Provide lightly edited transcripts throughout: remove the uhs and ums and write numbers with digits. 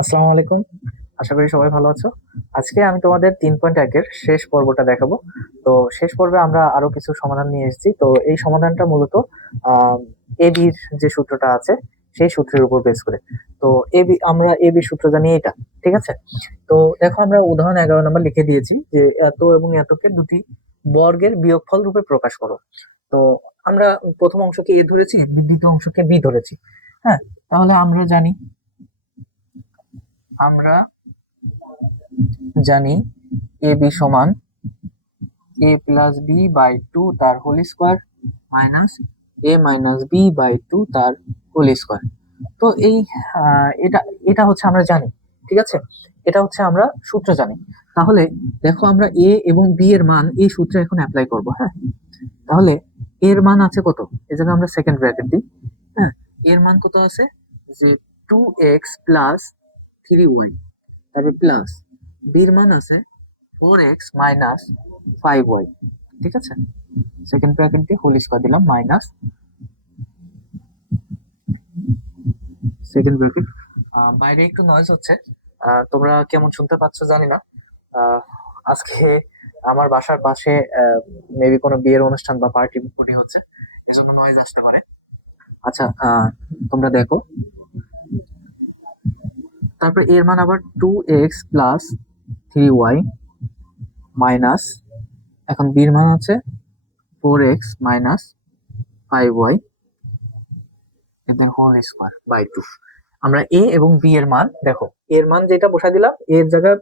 আসসালামু আলাইকুম। আশা করি সবাই ভালো আছো। আজকে আমি তোমাদের ৩.১ এর শেষ পর্বটা দেখাবো। তো শেষ পর্বে আমরা আরো কিছু সমাধান নিয়ে এসেছি। তো এই সমাধানটা মূলত আহ এবির যে সূত্রটা আছে সেই সূত্রের উপর বেস করে। তো আমরা এবি সূত্র জানি এটা। ঠিক আছে? তো দেখো আমরা উদাহরণ 11 নম্বর লিখে দিয়েছি যে এত এবং এতকে দুটি বর্গের বিয়োগফল রূপে প্রকাশ করো। তো আমরা প্রথম অংশকে এ ধরেছি, দ্বিতীয় অংশকে বি ধরেছি। হ্যাঁ, তাহলে আমরা জানি এ বি সমান A plus B by two তার whole square minus A minus B by two তার হোল স্কোয়ার। তো এটা এটা হচ্ছে আমরা জানি। ঠিক আছে, এটা হচ্ছে আমরা সূত্র জানি। তাহলে দেখো আমরা এ এবং বি এর মান এই সূত্রে এখন অ্যাপ্লাই করব। হ্যাঁ, তাহলে এর মান আছে কত, এই জন্য আমরা সেকেন্ড ব্র্যাকেট দিই। হ্যাঁ, এর মান কত আছে, যে 2x প্লাস 3y, তারপরে প্লাস বির মান আছে 4x মাইনাস 5y। ঠিক আছে, সেকেন্ড ব্র্যাকেট দিয়ে হোল স্কয়ার দিলাম মাইনাস সেকেন্ড ব্র্যাকেট। বাইরে একটু নয়েজ হচ্ছে, তোমরা কেমন শুনতে পাচ্ছ জানি না। আহ, আজকে আমার বাসার পাশে মেবি কোনো বিয়ের অনুষ্ঠান বা পার্টি ফুটি হচ্ছে, এজন্য নয়েজ আসতে পারে। আচ্ছা, তোমরা দেখো, তারপর এর মান আবার 2x প্লাস 3y মাইনাস, এখন বির মান আছে 4x মাইনাস 5y এদের হোল স্কোয়ার বাই টু। আমরা এ এবং বি এর মান দেখো, এর মান যেটা বসাই দিলাম এর জায়গায়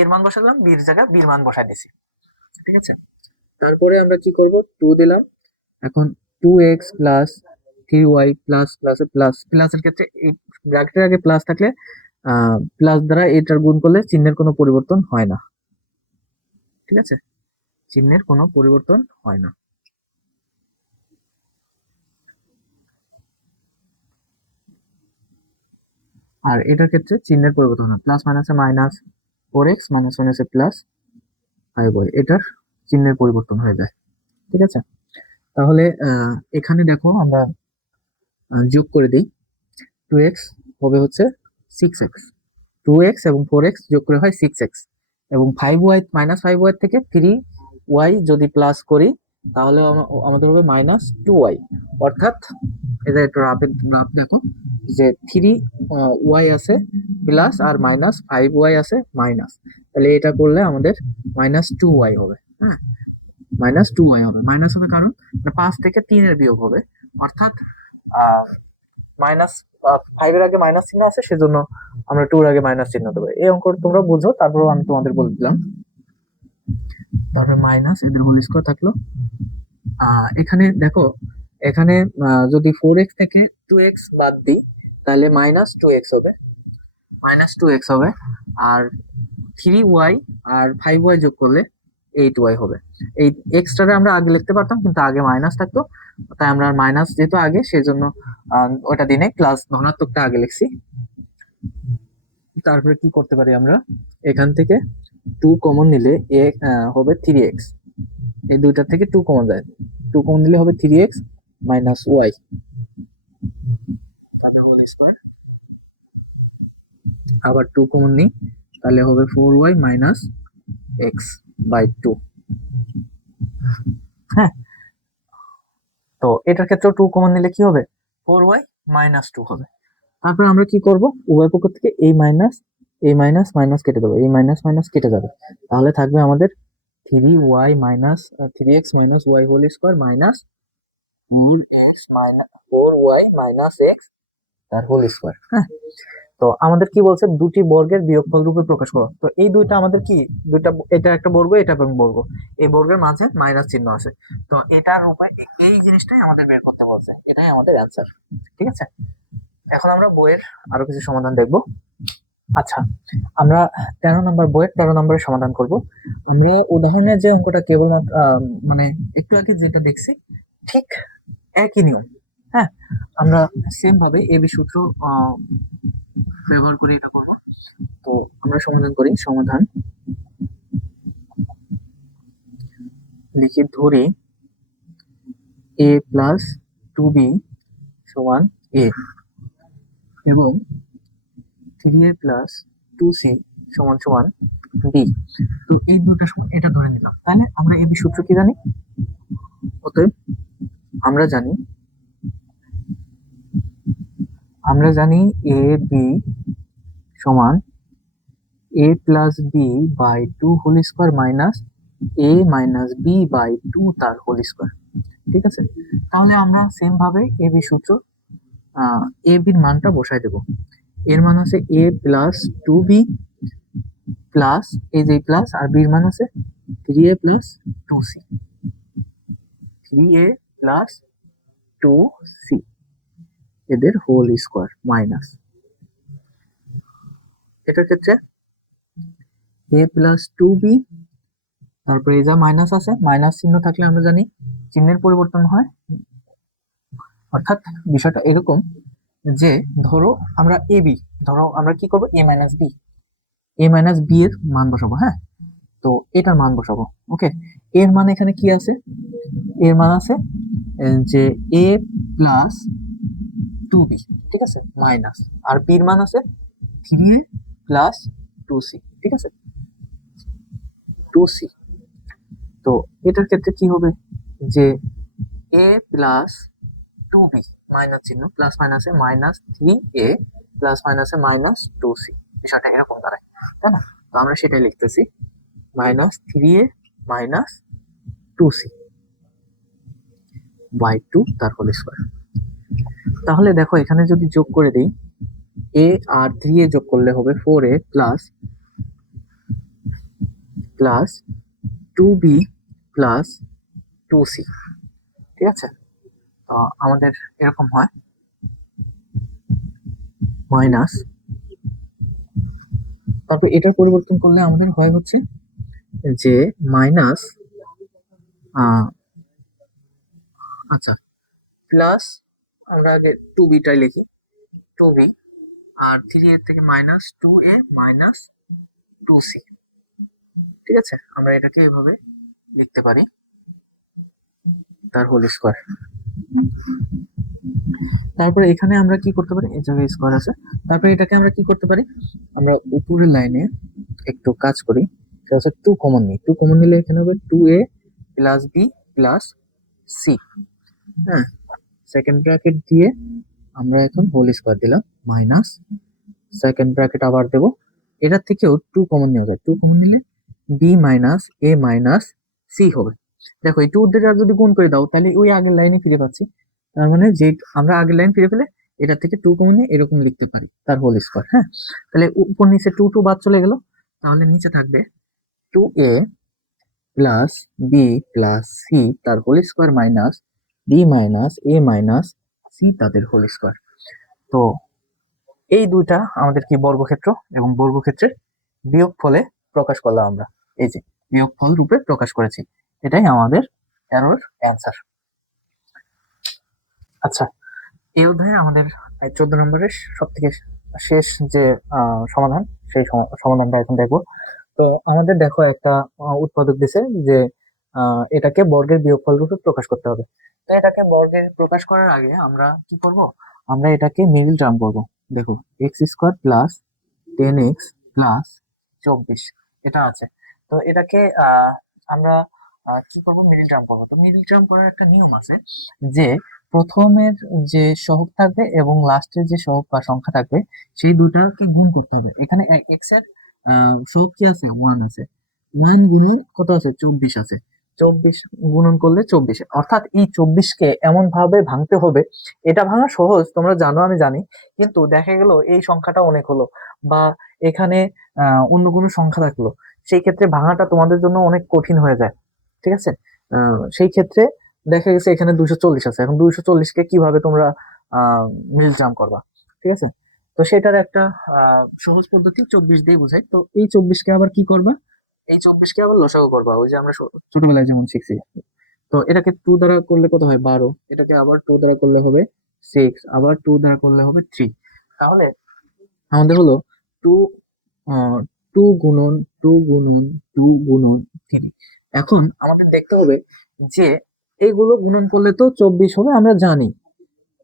এর মান বসাই দিলাম, বির জায়গায় বির মান বসাই দিছি। ঠিক আছে, তারপরে আমরা কি করব, 2 দিলাম। এখন 2x plus 3y plus plus plus প্লাসের ক্ষেত্রে এই ব্র্যাকেটের আগে প্লাস থাকলে প্লাস দ্বারা এটার গুণ করলে চিহ্নের কোনো পরিবর্তন হয় না। ঠিক আছে, চিহ্নের কোনো পরিবর্তন হয় না। আর এটার ক্ষেত্রে চিহ্নের পরিবর্তন হয়, প্লাস মাইনাসে মাইনাস 4x মাইনাস মাইনাসে প্লাস 5y, এটার চিহ্নের পরিবর্তন হয়ে যায়। ঠিক আছে, তাহলে এখানে দেখো আমরা যোগ করে দিই। 2x হবে হচ্ছে 6x, 2x এবং 4x যোগ করে হয় 6x, এবং 5y মাইনাস 5y থেকে 3y যদি প্লাস করি তাহলে আমাদের হবে মাইনাস 2y। অর্থাৎ এটা একটু রাফ দেখো, যে 3y আছে প্লাস আর মাইনাস 5y আছে মাইনাস, তাহলে এটা করলে আমাদের -2y হবে। হ্যাঁ, -2y হবে, মাইনাস হবে কারণ 5 থেকে 3 এর বিয়োগ হবে, অর্থাৎ মাইনাস 5 এর আগে মাইনাস চিহ্ন আছে, সেজন্য আমরা 2 এর আগে মাইনাস চিহ্ন দেবো। এই অঙ্ক তোমরা বুঝো, তারপর আমি তোমাদের বলে দিলাম। তারপরে মাইনাস এদের হোল স্কয়ার থাকলো। এখানে দেখো, এখানে যদি 4x থেকে 2x বাদ দিই তাহলে -2x হবে, -2x হবে। আর 3y আর 5y যোগ করলে 8y হবে। এই এক্সট্রাটা আমরা আগে লিখতে পারতাম, কিন্তু আগে মাইনাস থাকতো, তাই আমরা মাইনাস যেহেতু আগে সেজন্য ওটা দিনে প্লাস ধনাত্মকটা আগে লিখছি। তারপরে কি করতে পারি আমরা, এখান থেকে 2 কমন নিলে হবে 3x, এই দুইটার থেকে 2 কমন যায়, 2 কমন নিলে হবে 3x মাইনাস ওয়াই, তাহলে হোল স্কয়ার। আবার 2 কমন নিই তাহলে হবে 4y minus x by two. হ্যাঁ, তো এটার ক্ষেত্রে 2 কমন নিলে কি হবে, 4y মাইনাস 2 হবে। তারপর আমরা কি করব, উভয় পক্ষ থেকে এই মাইনাস মাইনাস কেটে দেবো, এই মাইনাস মাইনাস কেটে যাবে, তাহলে থাকবে আমাদের 3x minus Y whole square minus 4y minus X তার হোল স্কোয়ার। হ্যাঁ, তো আমাদের কি বলছে, দুটি বর্গের বিয়োগফল রূপে প্রকাশ করো। তো এই দুইটা আমাদের কি, দুইটা, এটা একটা বর্গ, এটা এবং বর্গ, এই বর্গের মাঝে মাইনাস চিহ্ন আছে। তো এটার রূপে এই জিনিসটাই আমাদের বের করতে বলছে, এটাই আমাদের অ্যান্সার। ঠিক আছে, এখন আমরা বইয়ের আরো কিছু সমাধান দেখব। আচ্ছা, আমরা 13 নম্বর বইয়ের 13 নম্বরের সমাধান করব। আমরা উদাহরণের যে অঙ্কটা কেবলমাত্র মানে একটু আগে যেটা দেখছি, ঠিক একই নিয়ম। হ্যাঁ, আমরা সেম ভাবে এবি সূত্র ব্যবহার করে এটা করব। তো আমরা সমাধান করি, সমাধান লিখে ধরি এ প্লাস 2b সমান এ, এবং 3a প্লাস 2c সমান সমান b। তো এই দুটো সমান এটা ধরে নিলাম, তাহলে আমরা এবি সূত্র কি জানি? অতএব আমরা জানি এ বি সমান a plus B by 2 whole square minus a minus B by 2 তার হোল স্কোয়ার। ঠিক আছে, তাহলে আমরা সেম ভাবে এ বি সূত্র এ বির মানটা বসাই দেব। এর মান আছে a প্লাস 2b প্লাস এই যে প্লাস আর বির মান আছে 3a plus 2c, 3a plus 2c এদের হোল স্কোয়ার মাইনাস এটার ক্ষেত্রে a প্লাস 2b, তারপরে এই যা মাইনাস আছে, মাইনাস চিহ্ন থাকলে আমরা জানি চিহ্নের পরিবর্তন হয়। অর্থাৎ বিষয়টা এরকম যে ধরো আমরা এ বি, ধরো আমরা কি করবো, এ মাইনাস বি এর মান বসাবো। হ্যাঁ, তো এটার মান বসাবো। ওকে, এর মান এখানে কি আছে? এর মান আছে যে এ প্লাস 2b, ঠিক আছে, মাইনাস আর বির মান আছে 3a প্লাস 2c, ঠিক আছে, 2c। তো এটার ক্ষেত্রে কি হবে যে a প্লাস 2b মাইনাস চিহ্ন প্লাস মাইনাসে মাইনাস 3a প্লাস মাইনাসে মাইনাস 2c, বিষয়টা এরকম দাঁড়ায়, তাই না? তো আমরা সেটাই লিখতেছি minus 3a minus 2c by 2 তার হোল স্কোয়ার। তাহলে দেখো এখানে যদি যোগ করে দিই, a আর 3a যোগ করলে হবে 4a plus 2b plus 2c, ঠিক আছে। তো আমাদের এরকম হয় মাইনাস, তারপর এটার পরিবর্তন করলে আমাদের হয় হচ্ছে যে মাইনাস আচ্ছা প্লাস, আমরা আগে 2b টাই লিখি, 2b আর 3a থেকে মাইনাস 2a মাইনাস 2c, ঠিক আছে, আমরা এটাকে এভাবে লিখতে পারি তার হোল স্কোয়ার। তারপরে এখানে আমরা কি করতে পারি, এই জায়গায় স্কোয়ার আছে, তারপরে এটাকে আমরা কি করতে পারি, আমরা উপরের লাইনে একটু কাজ করি, সেটা হচ্ছে 2 কমন নিই। 2 কমন নিলে এখানে হবে 2a plus B plus C. হ্যাঁ, সেকেন্ড ব্র্যাকেট দিয়ে আমরা এখন হোল স্কোয়ার দিলাম মাইনাস সেকেন্ড ব্র্যাকেট আবার দেব, এটার থেকেও 2 কমন নেওয়া যায়, 2 কমন নিলে B minus A minus C হবে। দেখো এই 2 দিয়ে যদি গুণ করে দাও তাহলে ওই আগের লাইনে ফিরে পাচ্ছি, তার মানে যে আমরা আগের লাইন ফিরে পেলে এটা থেকে 2 কমন নিয়ে এরকম লিখতে পারি তার হোল স্কোয়ার। হ্যাঁ, তাহলে উপর নিচে 2 বাদ চলে গেল, তাহলে নিচে থাকবে 2a plus B plus C তার whole square minus B minus A minus C তাদের হোল স্কোয়ার। তো এই দুইটা আমাদের কি বর্গক্ষেত্র এবং বর্গক্ষেত্রের বিয়োগফলে প্রকাশ করলাম আমরা, এই যে বিয়োগফল রূপে প্রকাশ করেছি, এটাই আমাদের এরর অ্যান্সার। আচ্ছা, এই অধ্যায়ে আমাদের 14 নম্বরের সব থেকে শেষ যে সমাধান, সেই সমাধানটা এখন দেখবো। তো আমাদের দেখো একটা উৎপাদক দিছে যে এটাকে বর্গের বিয়োগফল রূপে প্রকাশ করতে হবে। তো এটাকে বর্গের প্রকাশ করার আগে আমরা কি করব, আমরা এটাকে মিডল টার্ম করব। দেখো x square plus 10x plus 24 এটা আছে, তো এটাকে আমরা কি করব, মিডল টার্ম করবো। তো মিডল টার্ম করার একটা নিয়ম আছে যে প্রথমের যে সহগ থাকবে এবং লাস্টের যে সহগ বা সংখ্যা থাকবে সেই দুটাকে গুণ করতে হবে। এখানে এক্স এর সহগ কি আছে, 1 আছে, 1 গুণন কত আছে, 24 আছে, 24 গুণন করলে 24, অর্থাৎ এই 24 কে এমন ভাবে ভাঙতে হবে, এটা ভাঙা সহজ তোমরা জানো আমি জানি, কিন্তু দেখা গেল এই সংখ্যাটা অনেক হলো বা এখানে অন্য কোনো সংখ্যা থাকলো, সেই ক্ষেত্রে ভাঙাটা তোমাদের জন্য অনেক কঠিন হয়ে যায়, ঠিক আছে। সেই ক্ষেত্রে দেখা গেছে এখানে 240 আছে, এখন 240 কে কিভাবে তোমরা মিল জাম করবা, ঠিক আছে। তো সেটার একটা সহজ পদ্ধতি 24 দিয়ে বোঝাই। তো এই 24 কে আবার কি করবা, এই 24 কে আবার লসাগু করবা, ওই যে আমরা ছোটবেলায় যেমন শিখছি। তো এটাকে 2 দ্বারা করলে কত হয়, 12, এটাকে আবার 2 দ্বারা করলে হবে 6, আবার 2 দ্বারা করলে হবে 3। তাহলে আমাদের হলো 2 2 গুণন 2 গুণন 2 গুণন 3। এখন আমাদের দেখতে হবে যে এইগুলো গুণন করলে তো 24 হবে, আমরা জানি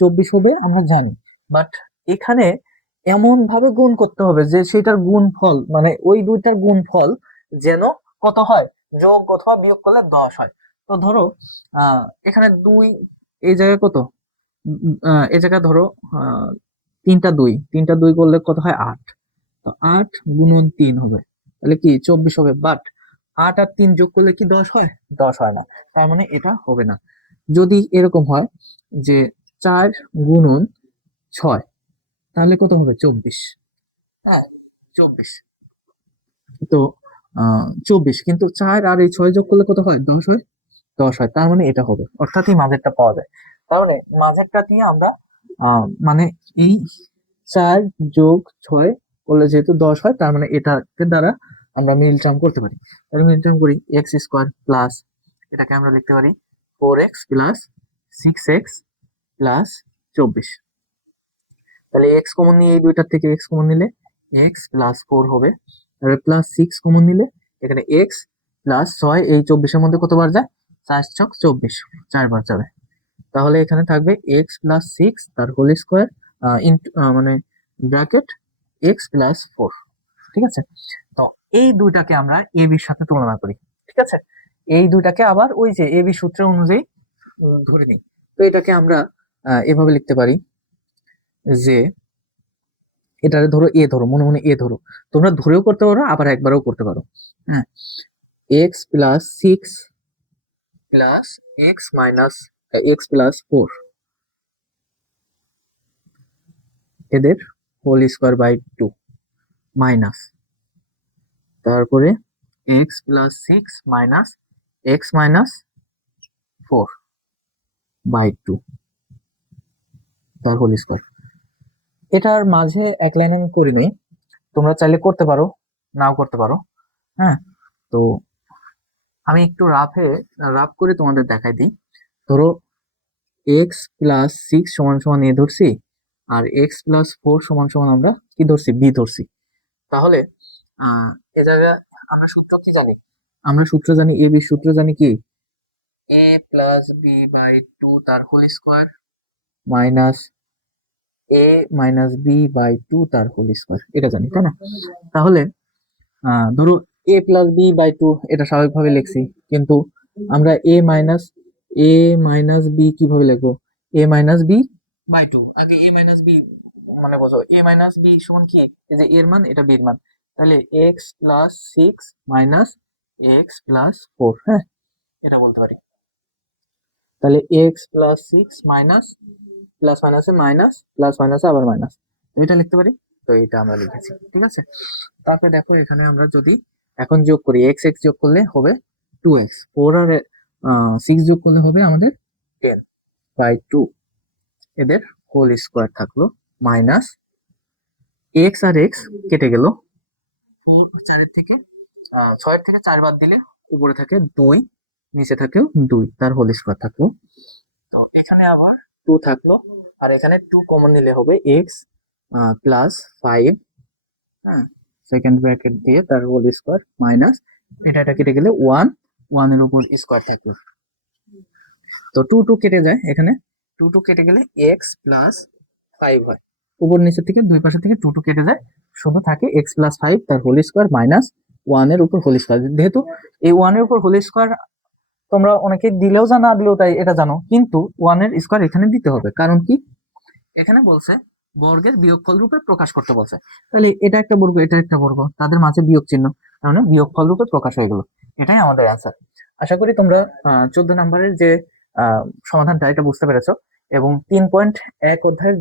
24 হবে, আমরা জানি, বাট এখানে এমন ভাবে গুণ করতে হবে যে সেটার গুণফল মানে ওই দুইটার গুণফল যেন কত হয়, যোগ অথবা বিয়োগ করলে 10 হয়। তো ধরো এখানে 2, এই জায়গায় কত, এই জায়গায় ধরো আহ তিনটা দুই করলে কত হয়, 8। তো 8 গুণন 3 হবে, তাহলে কি 24 হবে। বাট 8 আর 3 যোগ করলে কি 10 হয়? 10 হয় না, তার মানে এটা হবে না। যদি এরকম হয় যে 4 গুণন 6, তাহলে কত হবে, 24। হ্যাঁ, 24। তো 24, কিন্তু 4 আর এই 6 যোগ করলে কত হয়, 10 হয়। 10 হয়, তার মানে এটা হবে, অর্থাৎ এই মাঝেরটা পাওয়া যায়। তার মানে মাঝেরটা দিয়ে আমরা মানে এই 4 যোগ 6 করলে যেহেতু 10 হয়, তার মানে এটাকে দ্বারা আমরা মিল টার্ম করতে পারি। তাহলে মিল টার্ম করি, এক্স স্কোয়ার প্লাস, এটাকে আমরা লিখতে পারি 4x প্লাস 6x প্লাস 24। তাহলে এক্স কমন নিয়ে এই দুইটার থেকে এক্স কমন নিলে এক্স প্লাস 4 হবে, তাহলে প্লাস 6 কমন নিলে এখানে এক্স প্লাস 6, এই 24-এর মধ্যে কতবার যায়, 4 ছক 24, 4 বার যাবে। তাহলে এখানে থাকবে এক্স প্লাস 6 তার হোল স্কোয়ার মানে ব্র্যাকেট এক্স প্লাস 4। ঠিক আছে, তো এই দুইটাকে আমরা এ বির সাথে তুলনা করি। ঠিক আছে, এই দুইটাকে আবার ওই যে এ বি সূত্র অনুযায়ী ধরে নিই। তো এটাকে আমরা এভাবে লিখতে পারি যে, এটারে ধরো এ ধরো, মনে মনে এ ধরো, তোমরা ধরেও করতে পারো আবার একবারও করতে পারো। হ্যাঁ, X plus 6 plus X minus X plus 4, এদের হোল স্কোয়ার বাই 2 মাইনাস, তারপরে X plus 6 minus X minus 4 by 2 তার হোল স্কোয়ার। এটার মাঝে এক লাইনে আমি করিনি, তোমরা চাইলে করতে পারো, নাও করতে পারো। হ্যাঁ, তো আমি একটু রাফ করে তোমাদের দেখাই দিই। ধরো এক্স প্লাস 6 সমান সমান এ ধরছি, আর এক্স প্লাস 4 সমান সমান আমরা কি ধরছি, বি ধরছি। তাহলে এ জায়গায় আমরা সূত্র কি জানি, আমরা সূত্র জানি, এ বি সূত্র জানি কি, এ প্লাস বি বাই 2 তার whole square minus A minus B by 2 তার হোল স্কোয়ার, এটা জানি, তাই না? তাহলে ধরো এ প্লাস বি বাই 2 এটা স্বাভাবিকভাবে লিখছি, কিন্তু আমরা এ মাইনাস বি কিভাবে লিখবো, এ মাইনাস বি বাই 2, আগে এ মাইনাস বি মানে বোঝো, এ মাইনাস বি সমান কি, এই যে এর মান এটা বির মান, তাহলে x plus 6 minus X plus 4। হ্যাঁ, এটা বলতে পারি। তাহলে এক্স প্লাস 6 মাইনাস প্লাস মাইনাসে মাইনাস, প্লাস মাইনাসে আবার মাইনাস, তো এটা লিখতে পারি। তো এটা আমরা লিখেছি, ঠিক আছে। তারপরে দেখো এখানে আমরা যদি এখন যোগ করি, এক্স এক্স যোগ করলে হবে 2x, 4 আর 6 যোগ করলে হবে আমাদের 10 বাই 2, এদের হোল স্কোয়ার থাকলো মাইনাস এক্স আর এক্স কেটে গেল, 4 4-এর থেকে 6-এর থেকে 4 বাদ দিলে উপরে থাকে 2, নিচে থাকে 2, তার হোল স্কোয়ার থাকলো। তো এখানে আবার 2 থাকলো, আর এখানে 2 কমন নিলে হবে এক্স প্লাস 5, হ্যাঁ, সেকেন্ড ব্র্যাকেট দিয়ে তার হোল স্কোয়ার মাইনাস, এটা কেটে গেলে 1, 1 এর উপর স্কোয়ার থাকলো। তো 2 2 কেটে যায়, এখানে 2 2 কেটে গেলে এক্স প্লাস 5 হয়, উপর নিচের থেকে দুই পাশে থেকে 2 2 কেটে যায়, শুধু থাকে এক্স প্লাস 5 তার হোল স্কোয়ার মাইনাস 1 এর উপর হোল স্কোয়ার। যেহেতু এই 1 এর উপর হোল স্কোয়ার তোমরা অনেকে দিলেও না দিলেও তাই এটা জানো, কিন্তু 1 এর স্কোয়ার এখানে দিতে হবে, কারণ কি, এখানে বলছে বর্গের বিয়োগফল রূপে প্রকাশ করতে বলছে। তাহলে এটা একটা বর্গ, এটা একটা বর্গ, তাদের মাঝে বিয়োগ চিহ্ন, তার মানে বিয়োগফল রূপে প্রকাশ হয়ে গেল। এটাই আমাদের অ্যান্সার। আশা করি তোমরা 14 নম্বরের যে আহ, সমাধানটা এটা বুঝতে পেরেছো, এবং 3.1 অধ্যায়ের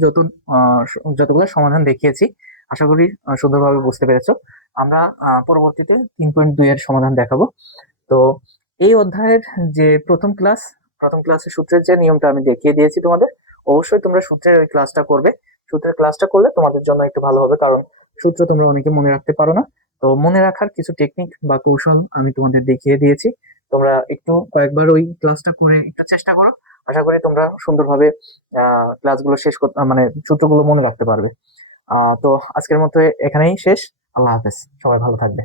যতগুলো সমাধান দেখিয়েছি আশা করি সুন্দরভাবে বুঝতে পেরেছো। আমরা পরবর্তীতে 3.2 এর সমাধান দেখাবো। তো এই অধ্যায়ের যে প্রথম ক্লাসের সূত্রের যে নিয়মটা আমি দেখিয়ে দিয়েছি তোমাদের, অবশ্যই তোমরা সূত্রের ওই ক্লাসটা করবে। সূত্রের ক্লাসটা করলে তোমাদের জন্য একটু ভালো হবে, কারণ সূত্র তোমরা অনেকে মনে রাখতে পারো না। তো মনে রাখার কিছু টেকনিক বা কৌশল আমি তোমাদের দেখিয়ে দিয়েছি, তোমরা একটু কয়েকবার ওই ক্লাসটা করে একটু চেষ্টা করো। আশা করি তোমরা সুন্দরভাবে ক্লাসগুলো শেষ করতে মানে সূত্রগুলো মনে রাখতে পারবে। তো আজকের মতো এখানেই শেষ। আল্লাহ হাফেজ, সবাই ভালো থাকবে।